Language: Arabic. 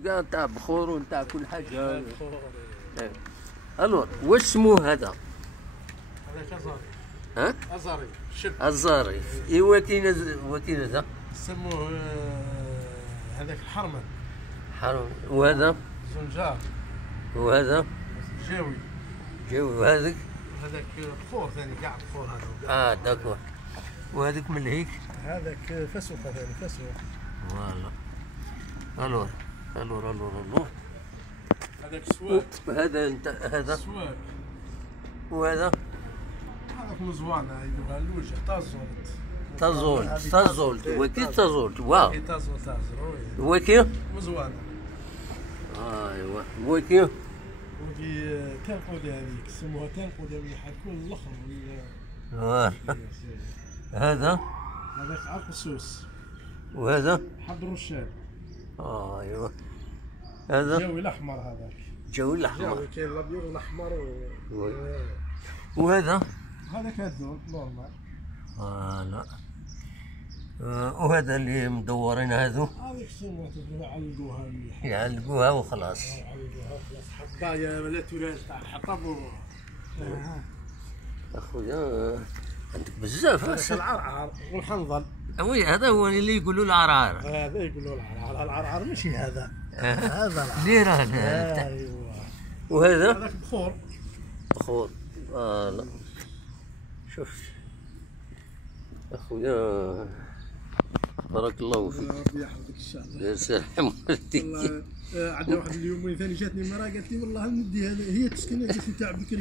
كاع نتاع بخور ونتاع كل حاجه. الور واش سموه هذا؟ هذاك ازاري. ها؟ ازاري شب. الزاري. ايوا كاين هذا سموه هذاك الحرمن. حرم. وهذا؟ زنجار. وهذا؟ جاوي. جاوي. وهذاك؟ هذاك بخور ثاني كاع بخور هذا. داكور. وهذاك من هيك؟ هذاك فسوخه ثاني فسوخ. فوالا. الور. هذاك سواك. هذا انت هذا؟ سواك. وهذا؟ هذاك مزوانه يديروها للوجه تازولت وكي تازولت واو تازولت وكي مزوانه. ايوا وكي تنقودي هذيك سموها تنقودي من حتكون الاخر. هذا؟ هذاك عرقسوس. وهذا؟ حب الرشاد. ايوا. هذا؟ جوي الاحمر. هذاك جوي الاحمر. جوي كاين الابيض والاحمر وهذا؟ هذاك هذول نورمال. لا. وهذا اللي مدورين هذو؟ هذيك سموها يعلقوها مليح. يعلقوها وخلاص. يعلقوها وخلاص. حبايه لا تراث تاع الحطب. اخويا عندك بزاف. هذاك العرعر والحنظل. وي هذا هو اللي يقولوا العرعر. هذا يقولوا العرعر. العرعر ماشي هذا. هذا العرعر. ليه راه ايوا. وهذا؟ هذاك بخور. بخور. لا شوف اخويا بارك الله فيك. ربي يحفظك ان شاء الله. يا سلام والله عندنا واحد اليومين ثاني جاتني مراه قالت لي والله ندي هذه هي تسكن قالت لي تاع بكري.